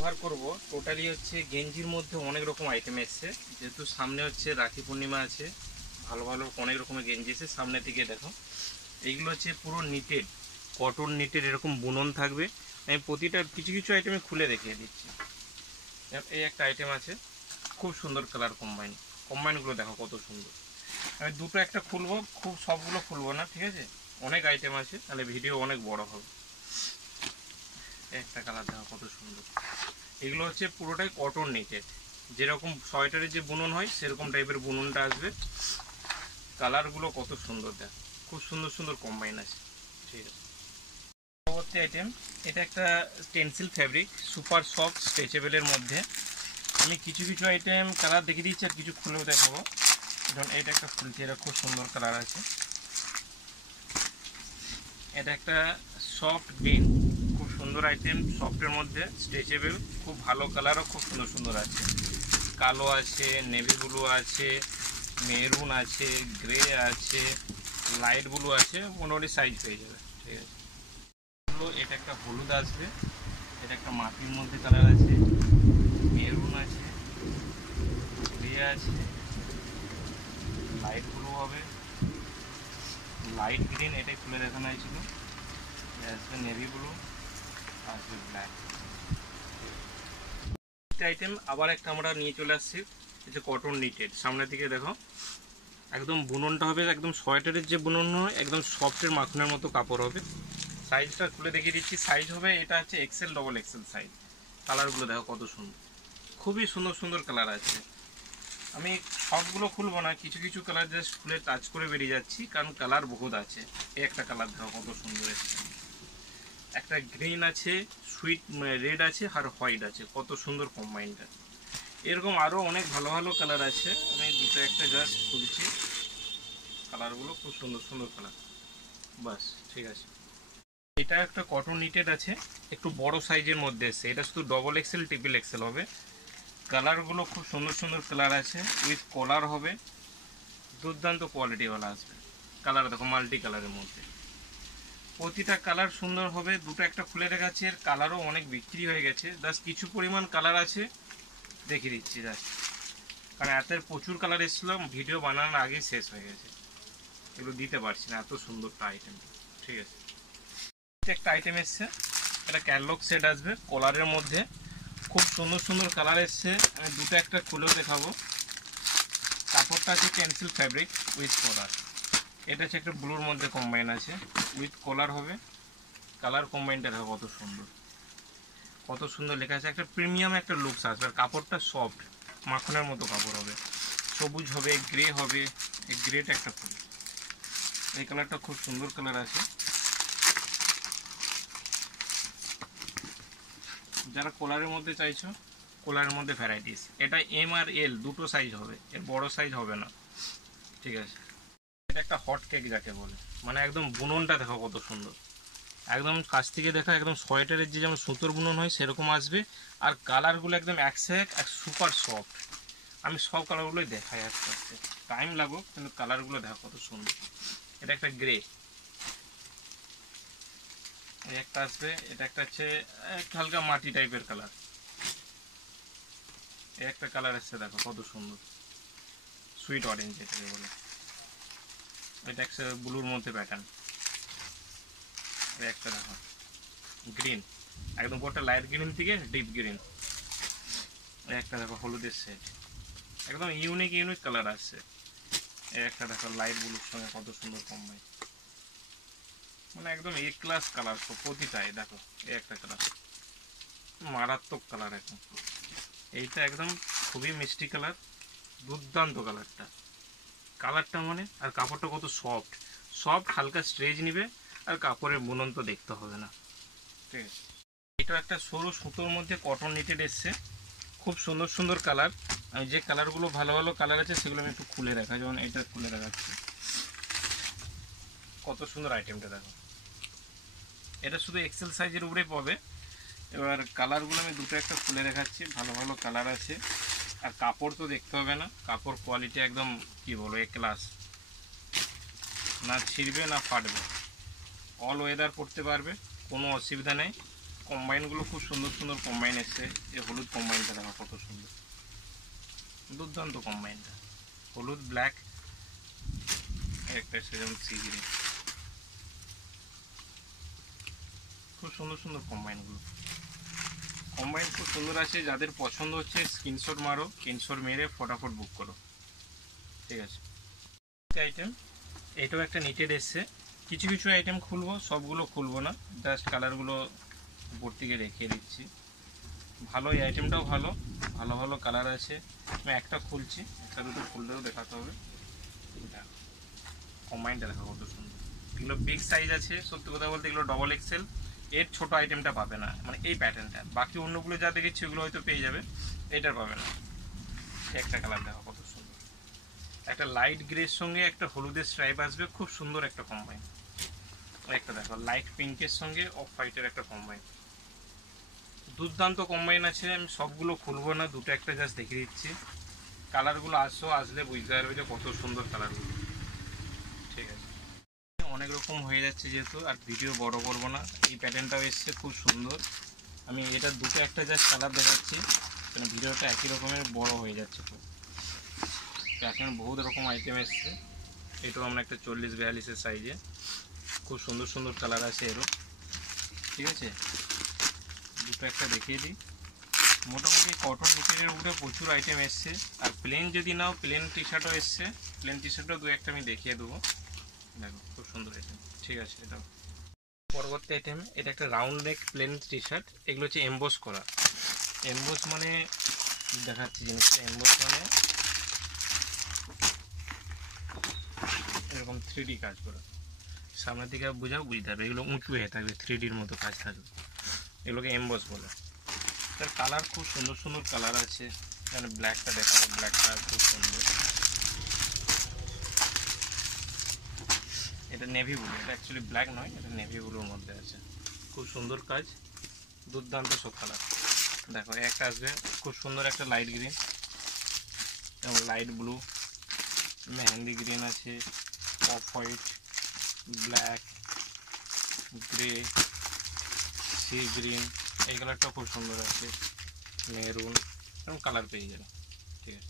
ব্যবহার করব টোটালি হচ্ছে গেঞ্জির মধ্যে অনেক রকম আইটেম এসছে, যেহেতু সামনে হচ্ছে রাখি পূর্ণিমা আছে, ভালো ভালো অনেক রকমের গেঞ্জি এসে সামনে থেকে দেখো। এইগুলো হচ্ছে পুরো নিটেড, কটন নিটেড, এরকম বুনন থাকবে। আমি প্রতিটা কিছু কিছু আইটেমে খুলে দেখিয়ে দিচ্ছি। এই একটা আইটেম আছে, খুব সুন্দর কালার কম্বাইনগুলো দেখো কত সুন্দর। আমি দুটো একটা খুলবো, খুব সবগুলো খুলবো না, ঠিক আছে, অনেক আইটেম আছে, তাহলে ভিডিও অনেক বড় হবে। একটা কালার দেখো কত সুন্দর। এগুলো হচ্ছে পুরোটাই কটন নিটেড, যেরকম সোয়েটারের যে বুনন হয় সেরকম টাইপের বুননটা আসবে। কালারগুলো কত সুন্দর দেখো, খুব সুন্দর সুন্দর কম্বাইন আছে। ঠিক আছে, পরবর্তী আইটেম, এটা একটা টেন্সিল ফ্যাব্রিক, সুপার সফট স্ট্রেচেবলের মধ্যে। আমি কিছু কিছু আইটেম কালার দেখিয়ে দিচ্ছি আর কিছু খুলেও দেখাবো। যেমন এটা একটা খুলছি, এটা খুব সুন্দর কালার আছে। এটা একটা সফট গ্রিন, খুব সুন্দর আইটেম, সফটের মধ্যে স্ট্রেচেবল, খুব ভালো কালারও খুব সুন্দর সুন্দর আছে। কালো আছে, নেভি ব্লু আছে, মেরুন আছে, গ্রে আছে, লাইট ব্লু আছে, মোটামুটি সাইজ পেয়ে যাবে। ঠিক আছে, এটা একটা হলুদ আসবে, এটা একটা মাটির মধ্যে কালার আছে, মেরুন আছে, গ্রে আছে, লাইট ব্লু হবে, লাইট গ্রিন, এটাই খুলে দেখানো হয়েছিল, আসবে নেভি ব্লু, আসবে ব্ল্যাক। আইটেম আবার একটা আমরা নিয়ে চলে আসছি, এটা কটন নিটেড, সামনের দিকে দেখো, একদম বুননটা হবে একদম সোয়েটারের যে বুনন হয়, একদম সফটের মাখনের মতো কাপড় হবে। সাইজটা খুলে দেখিয়ে দিচ্ছি, সাইজ হবে এটা হচ্ছে এক্সেল, ডবল এক্সেল সাইজ। কালারগুলো দেখো কত সুন্দর, খুবই সুন্দর সুন্দর কালার আছে। আমি সবগুলো খুলবো না, কিছু কিছু কালার জাস্ট খুলে টাচ করে বেরিয়ে যাচ্ছি, কারণ কালার বহুত আছে। এই একটা কালার দেখো কত সুন্দর এসছে, একটা গ্রিন আছে, সুইট রেড আছে, আর হোয়াইট আছে, কত সুন্দর কম্বাইনটা। এরকম আরও অনেক ভালো ভালো কালার আছে, আমি দুটো একটা জাস্ট খুলছি। কালারগুলো খুব সুন্দর সুন্দর কালার, বাস ঠিক আছে। এটা একটা কটন নিটেড আছে, একটু বড় সাইজের মধ্যে এসছে, এটা শুধু ডবল এক্সেল ট্রিপল এক্সেল হবে। কালারগুলো খুব সুন্দর সুন্দর কালার আছে, উইথ কলার হবে, দুর্দান্ত কোয়ালিটিওয়ালা আসবে। কালার দেখো মাল্টি কালারের মধ্যে, প্রতিটা কালার সুন্দর হবে। দুটো একটা খুলে রেখেছি, এর কালারও অনেক বিক্রি হয়ে গেছে, জাস্ট কিছু পরিমাণ কালার আছে, দেখিয়ে দিচ্ছি জাস্ট, কারণ এত প্রচুর কালার এসেছিলো, ভিডিও বানানোর আগেই শেষ হয়ে গেছে, এগুলো দিতে পারছি না, এত সুন্দরটা আইটেম। ঠিক আছে, একটা আইটেম এসছে, এটা ক্যাটলগ সেট আসবে কলারের মধ্যে, খুব সুন্দর সুন্দর কালার এসছে। আমি দুটো একটা খুলেও দেখাবো। কাপড়টা আছে টেন্সিল ফ্যাব্রিক উইথ কলার, এটা হচ্ছে একটা ব্লুর মধ্যে কম্বাইন আছে, উইথ কলার হবে। কালার কম্বাইনটা দেখো কত সুন্দর, কত সুন্দর লেখা আছে, একটা প্রিমিয়াম একটা লুকস আসবে। আর কাপড়টা সফট, মাখনের মতো কাপড় হবে, সবুজ হবে, গ্রে হবে। এই গ্রেটা একটা ফুল, এই কালারটা খুব সুন্দর কালার আছে। যারা কলারের মধ্যে চাইছো, কলারের মধ্যে ভ্যারাইটিস, এটা এম আর এল দুটো সাইজ হবে, এর বড় সাইজ হবে না। ঠিক আছে, এটা একটা হট কেক যাকে বলে, মানে একদম বুননটা দেখো কত সুন্দর, একদম কাছ থেকে দেখা, একদম সোয়েটারের যে যেমন সুতোর বুনন হয় সেরকম আসবে। আর কালারগুলো একদম একশো এক, আর সুপার সফট। আমি সব কালারগুলোই দেখাই আস্তে আস্তে, টাইম লাগুক, কিন্তু কালারগুলো দেখো কত সুন্দর। এটা একটা গ্রে, এই একটা আসবে, এটা একটা হচ্ছে একটু হালকা মাটি টাইপের কালার, এই একটা কালার আসছে দেখো কত সুন্দর, সুইট অরেঞ্জ এটাকে বলে। এটা একটা ব্লুর মধ্যে প্যাটার্ন, এই একটা দেখো গ্রিন, একদম পুরোটা লাইট গ্রিন থেকে ডিপ গ্রিন। এই একটা দেখো হলুদের সেট, একদম ইউনিক ইউনিক কালার আসছে। এই একটা দেখো লাইট ব্লুর সঙ্গে কত সুন্দর কম্বাইন, মানে একদম এ ক্লাস কালার সব প্রতিটাই দেখো। এই একটা কালার মারাত্মক কালার, একদম এইটা একদম খুবই মিষ্টি কালার, দুর্দান্ত কালারটা, কালারটা মানে। আর কাপড়টা কত সফট, সফট হালকা স্ট্রেচ নিবে, আর কাপড়ের বুনন তো দেখতে হবে না। ঠিক আছে, এটা একটা সরু সুতোর মধ্যে কটন নিটেড এসছে, খুব সুন্দর সুন্দর কালার। আমি যে কালারগুলো ভালো ভালো কালার আছে সেগুলো আমি একটু খুলে রাখা, যেমন এটা খুলে রাখাচ্ছি, কত সুন্দর আইটেমটা দেখো। এটা শুধু এক্সেল সাইজের উপরেই পাবে। এবার কালারগুলো আমি দুটো একটা খুলে দেখাচ্ছি, ভালো ভালো কালার আছে। আর কাপড় তো দেখতে হবে না, কাপড় কোয়ালিটি একদম কি বলো এ ক্লাস, না ছিঁড়বে না ফাটবে, অল ওয়েদার পরতে পারবে, কোনো অসুবিধা নেই। কম্বাইনগুলো খুব সুন্দর সুন্দর কম্বাইন এসছে। এই হলুদ কম্বাইনটা দেখো কত সুন্দর, দুর্দান্ত কম্বাইনটা, হলুদ ব্ল্যাক একটা এসছে যেমন সি গ্রিন, খুব সুন্দর সুন্দর কম্বাইনগুলো। কম্বাইন খুব সুন্দর আছে, যাদের পছন্দ হচ্ছে স্ক্রিনশট মারো, স্ক্রিনশট মেরে ফটাফট বুক করো, ঠিক আছে। আইটেম এটাও একটা নিটেড এসছে, কিছু কিছু আইটেম খুলবো, সবগুলো খুলবো না, জাস্ট কালারগুলো উপর থেকে দেখিয়ে দিচ্ছি। ভালো, এই আইটেমটাও ভালো, ভালো ভালো কালার আছে। আমি একটা খুলছি, একটা দুটো খুললেও দেখাতে হবে। কম্বাইনটা দেখা কত সুন্দর, এগুলো বিগ সাইজ আছে, সত্যি কথা বলতে এগুলো ডবল এক্সেল, এর ছোট আইটেমটা পাবে না, মানে এই প্যাটার্নটা। বাকি অন্যগুলো যা দেখেছি ওগুলো হয়তো পেয়ে যাবে, এটার পাবে না। একটা কালার দেখো কত সুন্দর, একটা লাইট গ্রের সঙ্গে একটা হলুদের স্ট্রাইপ আসবে, খুব সুন্দর একটা কম্বাইন। একটা দেখো লাইট পিঙ্কের সঙ্গে অফ হোয়াইটের একটা কম্বাইন, দুর্দান্ত কম্বাইন আছে। আমি সবগুলো খুলবো না, দুটো একটা জাস্ট দেখিয়ে দিচ্ছি। কালারগুলো আসলে বুঝতে পারবে যে কত সুন্দর কালারগুলো, ঠিক আছে। অনেক রকম হয়ে যাচ্ছে যেহেতু, আর ভিডিও বড় করবো না। এই প্যাটার্নটাও এসছে খুব সুন্দর, আমি এটা দুটো একটা জাস্ট কালার দেখাচ্ছি, কারণ ভিডিওটা একই রকমের বড় হয়ে যাচ্ছে। তো এখন বহুত রকম আইটেম এসছে, এটাও আমরা একটা 40-42 সাইজে, খুব সুন্দর সুন্দর কালার আছে এরও, ঠিক আছে। দুটো একটা দেখিয়ে দিই। মোটামুটি কটন নিটের উপরে প্রচুর আইটেম এসছে, আর প্লেন যদি নাও প্লেন টি শার্টও এসছে, প্লেন টি শার্টও দু একটা আমি দেখিয়ে দেবো, দেখো খুব সুন্দর আইটেম, ঠিক আছে। এটাও পরবর্তী আইটেম, এটা একটা round neck plain T shirt, এগুলো হচ্ছে এমবোস করা। এমবোস মানে দেখাচ্ছি জিনিসটা, এমবোস মানে এরকম 3D কাজ করা, সামনের দিকে বোঝাও বুঝতে পারবে, এগুলো উঁচু হয়ে থাকবে, 3Dর মতো কাজ থাকবে, এগুলোকে এমবোস বলে। তার কালার খুব সুন্দর সুন্দর কালার আছে, মানে ব্ল্যাকটা দেখাবো, ব্ল্যাকটা খুব সুন্দর, এটা নেভি ব্লু, এটা অ্যাকচুয়ালি ব্ল্যাক নয়, এটা নেভি ব্লুর মধ্যে আছে, খুব সুন্দর কাজ, দুর্দান্ত সব কালার। দেখো একটা আসবে খুব সুন্দর একটা লাইট গ্রিন এবং লাইট ব্লু, মেহেন্দি গ্রিন আছে, off white, black, grey, sea green, এই কালারটা খুব সুন্দর আছে, মেরুন, এরকম কালার পেয়ে যাবে, ঠিক আছে।